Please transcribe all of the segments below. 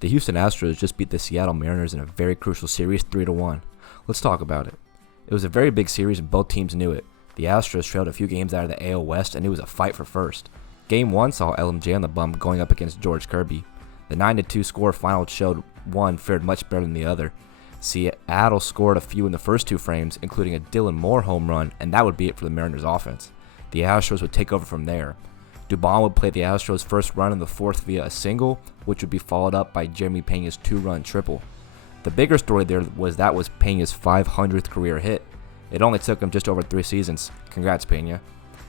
The Houston Astros just beat the Seattle Mariners in a very crucial series 3-1. Let's talk about it. It was a very big series and both teams knew it. The Astros trailed a few games out of the AL West and it was a fight for first. Game 1 saw LMJ on the bump going up against George Kirby. The 9-2 score final showed one fared much better than the other. Seattle scored a few in the first two frames, including a Dylan Moore home run, and that would be it for the Mariners offense. The Astros would take over from there. Dubon would play the Astros' first run in the fourth via a single, which would be followed up by Jeremy Pena's two-run triple. The bigger story there was that was Pena's 500th career hit. It only took him just over 3 seasons. Congrats, Pena.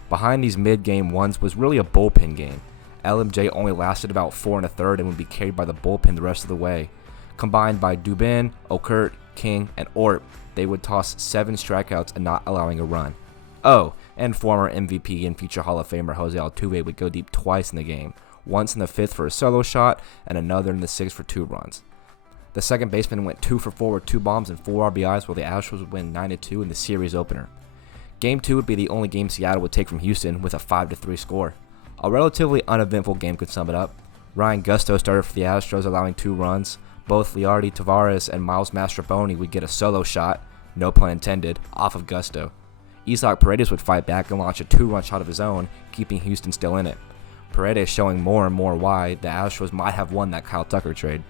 Behind these mid-game ones was really a bullpen game. LMJ only lasted about 4 1/3 and would be carried by the bullpen the rest of the way. Combined by Dubin, Okert, King, and Ort, they would toss 7 strikeouts and not allowing a run. Oh, and former MVP and future Hall of Famer Jose Altuve would go deep twice in the game, once in the 5th for a solo shot and another in the 6th for 2 runs. The second baseman went 2 for 4 with 2 bombs and 4 RBIs, while the Astros would win 9-2 in the series opener. Game 2 would be the only game Seattle would take from Houston with a 5-3 score. A relatively uneventful game could sum it up. Ryan Gusto started for the Astros, allowing 2 runs. Both Leardy Tavares and Miles Mastrobuoni would get a solo shot, no pun intended, off of Gusto. Isaac Paredes would fight back and launch a 2-run shot of his own, keeping Houston still in it. Paredes showing more and more why the Astros might have won that Kyle Tucker trade.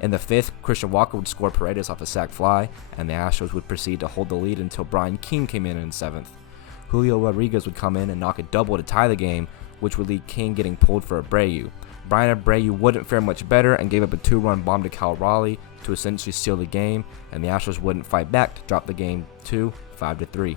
In the 5th, Christian Walker would score Paredes off a sac fly, and the Astros would proceed to hold the lead until Brian King came in the 7th. Julio Rodriguez would come in and knock a double to tie the game, which would lead King getting pulled for Abreu. Brian Abreu wouldn't fare much better and gave up a 2-run bomb to Cal Raleigh to essentially seal the game, and the Astros wouldn't fight back to drop the game 5-3.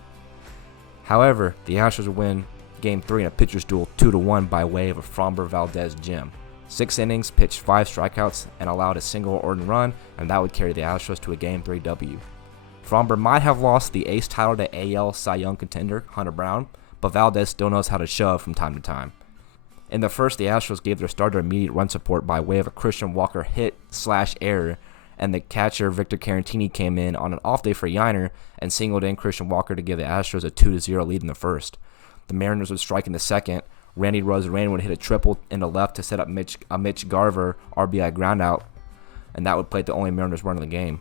However, the Astros would win Game 3 in a pitcher's duel 2-1 by way of a Framber Valdez gem. 6 innings, pitched 5 strikeouts, and allowed a single earned run, and that would carry the Astros to a Game 3 W. Framber might have lost the ace title to AL Cy Young contender Hunter Brown, but Valdez still knows how to shove from time to time. In the first, the Astros gave their starter immediate run support by way of a Christian Walker hit/error, and the catcher Victor Caratini came in on an off day for Yiner and singled in Christian Walker to give the Astros a 2-0 lead in the first. The Mariners would strike in the second. Randy Rosarena would hit a triple in the left to set up a Mitch Garver RBI groundout, and that would plate the only Mariners run of the game.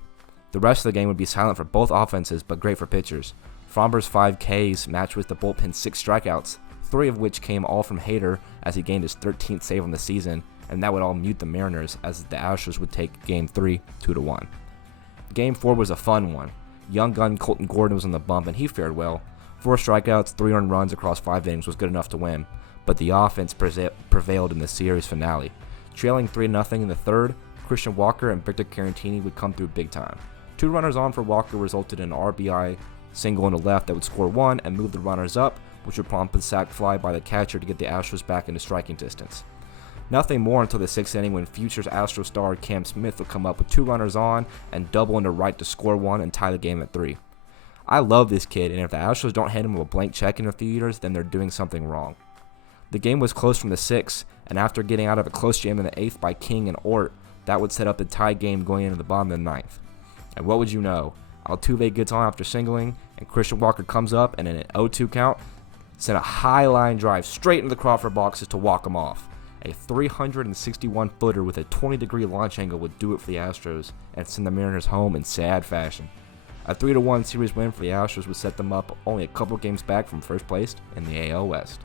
The rest of the game would be silent for both offenses, but great for pitchers. Framber's 5 Ks matched with the bullpen's 6 strikeouts, 3 of which came all from Hader as he gained his 13th save on the season, and that would all mute the Mariners as the Astros would take Game 3 2-1. Game 4 was a fun one. Young gun Colton Gordon was on the bump and he fared well. 4 strikeouts, 3 earned runs across 5 innings was good enough to win, but the offense prevailed in the series finale. Trailing 3-0 in the 3rd, Christian Walker and Victor Caratini would come through big time. 2 runners on for Walker resulted in an RBI single in the left that would score 1 and move the runners up, which would prompt a sac fly by the catcher to get the Astros back into striking distance. Nothing more until the 6th inning when Futures Astro star Cam Smith would come up with 2 runners on and double into right to score 1 and tie the game at 3. I love this kid, and if the Astros don't hand him a blank check in a few years, then they're doing something wrong. The game was close from the 6th, and after getting out of a close jam in the 8th by King and Ort, that would set up the tie game going into the bottom of the 9th. And what would you know? Altuve gets on after singling, and Christian Walker comes up and in an 0-2 count, sent a high line drive straight into the Crawford boxes to walk him off. A 361-footer with a 20-degree launch angle would do it for the Astros and send the Mariners home in sad fashion. A 3-1 series win for the Astros would set them up only a couple games back from first place in the AL West.